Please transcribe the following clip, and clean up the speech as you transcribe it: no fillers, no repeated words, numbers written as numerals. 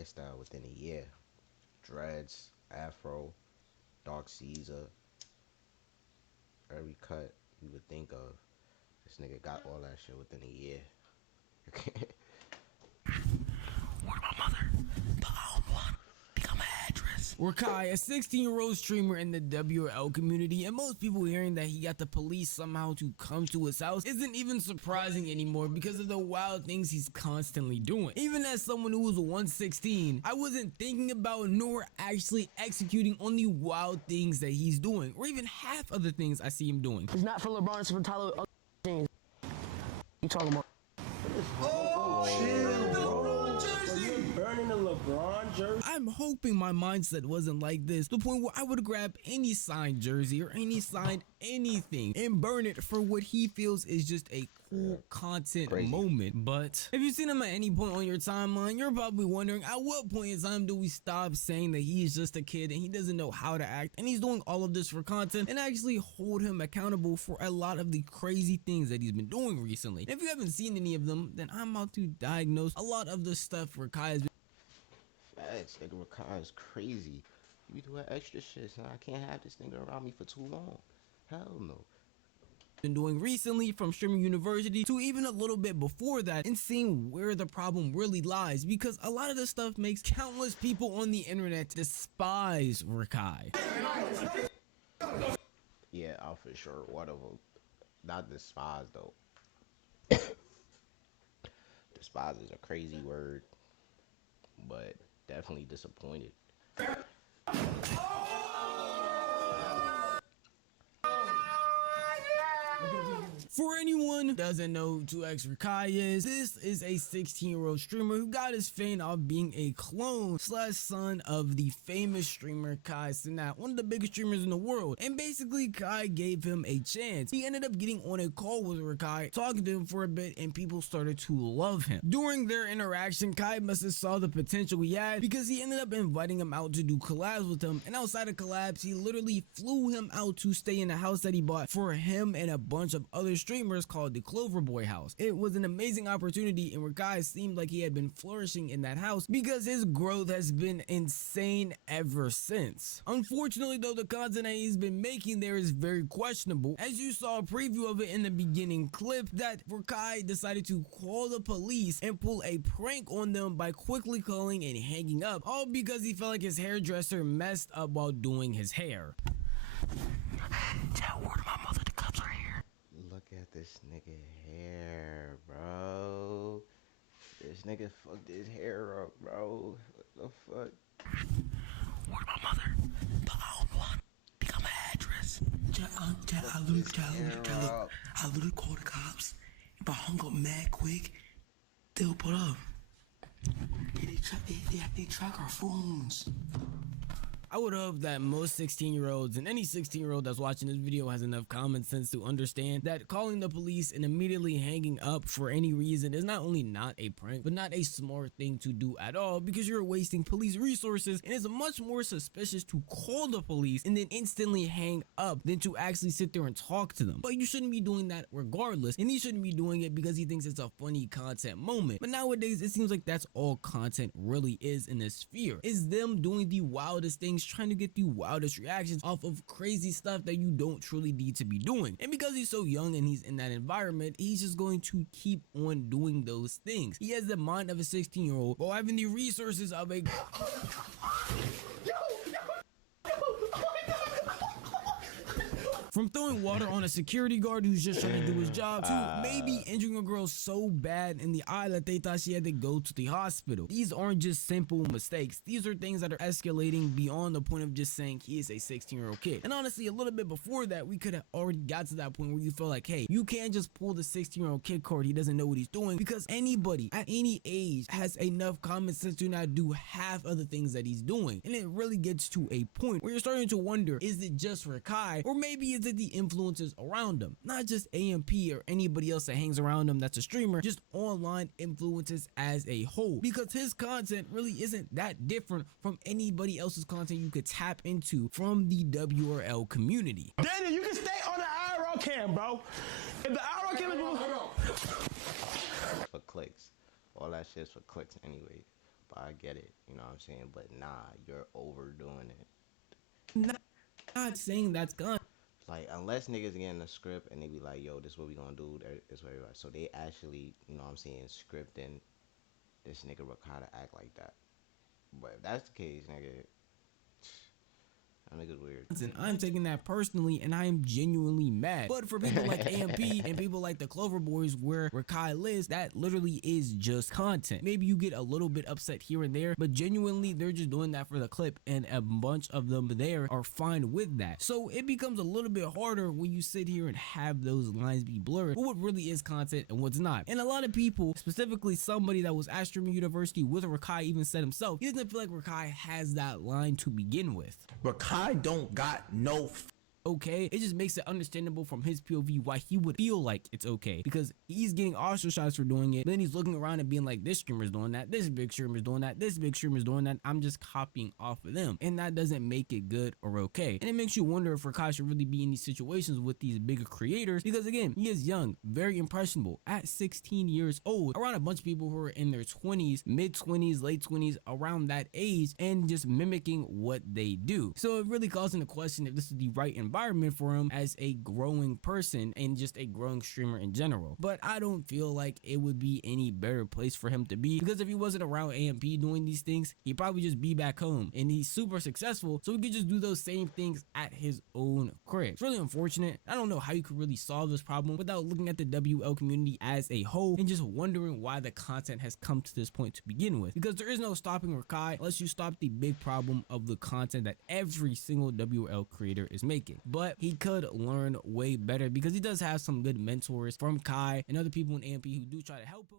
hairstyle within a year. Dreads, afro, dark Caesar, every cut you would think of. This nigga got all that shit within a year. Word my mother, but I don't want to become an actress. Rakai, a 16-year-old streamer in the WRL community, and most people hearing that he got the police somehow to come to his house isn't even surprising anymore because of the wild things he's constantly doing. Even as someone who was 116, I wasn't thinking about nor actually executing on the wild things that he's doing, or even half of the things I see him doing. It's not for LeBron, it's for Tyler. You talking about? Burning a LeBron jersey? I'm hoping my mindset wasn't like this, to the point where I would grab any signed jersey or any signed anything and burn it for what he feels is just a cool content moment. But if you've seen him at any point on your timeline, you're probably wondering, at what point in time do we stop saying that he is just a kid and he doesn't know how to act and he's doing all of this for content, and actually hold him accountable for a lot of the crazy things that he's been doing recently? If you haven't seen any of them, then I'm about to diagnose a lot of the stuff Rakai has been. Facts, nigga, Rakai is crazy. You be doing extra shit, so I can't have this nigga around me for too long. Hell no. Been doing recently, from streaming university to even a little bit before that, and seeing where the problem really lies, because a lot of this stuff makes countless people on the internet despise Rakai. Yeah, I'll for sure one of them. Not despise though. Despise is a crazy word, but definitely disappointed. For anyone who doesn't know who 2X Rakai is, this is a 16-year-old streamer who got his fame off being a clone / son of the famous streamer Kai Cenat, one of the biggest streamers in the world. And basically Kai gave him a chance. He ended up getting on a call with Rakai, talking to him for a bit, and people started to love him. During their interaction, Kai must have saw the potential he had, because he ended up inviting him out to do collabs with him, and outside of collabs, he literally flew him out to stay in the house that he bought for him and a bunch of other streamers called the Clover Boy House. It was an amazing opportunity, and Rakai seemed like he had been flourishing in that house because his growth has been insane ever since. Unfortunately though, the content that he's been making there is very questionable, as you saw a preview of it in the beginning clip, that Rakai decided to call the police and pull a prank on them by quickly calling and hanging up, all because he felt like his hairdresser messed up while doing his hair. Tell word to my mother, the cops are here. Look at this nigga hair, bro. This nigga fucked his hair up, bro. What the fuck? Word my mother, but I don't want to become an actress. I literally called the cops. If I hung up mad quick, they'll put up. They track our phones. I would hope that most 16-year-olds and any 16-year-old that's watching this video has enough common sense to understand that calling the police and immediately hanging up for any reason is not only not a prank, but not a smart thing to do at all, because you're wasting police resources, and it's much more suspicious to call the police and then instantly hang up than to actually sit there and talk to them. But you shouldn't be doing that regardless, and he shouldn't be doing it because he thinks it's a funny content moment. But nowadays, it seems like that's all content really is in this sphere, is them doing the wildest things, trying to get the wildest reactions off of crazy stuff that you don't truly need to be doing. And because he's so young and he's in that environment, he's just going to keep on doing those things. He has the mind of a 16-year-old while having the resources of a from throwing water on a security guard who's just trying to do his job, to maybe injuring a girl so bad in the eye that they thought she had to go to the hospital. These aren't just simple mistakes. These are things that are escalating beyond the point of just saying he is a 16-year-old kid. And honestly, a little bit before that, we could have already got to that point where you feel like, hey, you can't just pull the 16-year-old kid card. He doesn't know what he's doing, because anybody at any age has enough common sense to not do half of the things that he's doing. And it really gets to a point where you're starting to wonder, is it just Rakai, or maybe is it the influencers around him? Not just AMP or anybody else that hangs around him that's a streamer, just online influencers as a whole, because his content really isn't that different from anybody else's content you could tap into from the WRL community. Daniel, you can stay on the IRL cam, bro. If the IRL cam is for clicks. All that shit's for clicks anyway. I get it. You know what I'm saying? But nah, you're overdoing it. Not saying that's gone. Like unless niggas get in the script and they be like, yo, this is what we gonna do. This what we so they actually, you know what I'm saying, scripting this nigga Rakai to act like that. But if that's the case, nigga, that nigga's weird. And I'm taking that personally, and I am genuinely mad. But for people like AMP and people like the Clover Boys, where Rakai lives, that literally is just content. Maybe you get a little bit upset here and there, but genuinely, they're just doing that for the clip, and a bunch of them there are fine with that. So it becomes a little bit harder when you sit here and have those lines be blurred, but what really is content and what's not. And a lot of people, specifically somebody that was at Streaming University with Rakai, even said himself, he doesn't feel like Rakai has that line to begin with. Rakai don't got no Okay, it just makes it understandable from his POV why he would feel like it's okay, because he's getting ostracized for doing it. Then he's looking around and being like, this streamer's doing that, this big streamer's doing that, this big streamer's doing that, I'm just copying off of them, and that doesn't make it good or okay. And it makes you wonder if Rakai should really be in these situations with these bigger creators, because again, he is young, very impressionable, at 16 years old, around a bunch of people who are in their 20s, mid-20s, late 20s, around that age, and just mimicking what they do. So it really calls into question if this is the right environment for him as a growing person and just a growing streamer in general. But I don't feel like it would be any better place for him to be, because if he wasn't around AMP doing these things, he'd probably just be back home, and he's super successful, so he could just do those same things at his own crib. It's really unfortunate. I don't know how you could really solve this problem without looking at the WL community as a whole and just wondering why the content has come to this point to begin with, because there is no stopping Rakai unless you stop the big problem of the content that every single WL creator is making. But he could learn way better, because he does have some good mentors from Kai and other people in AMP who do try to help him.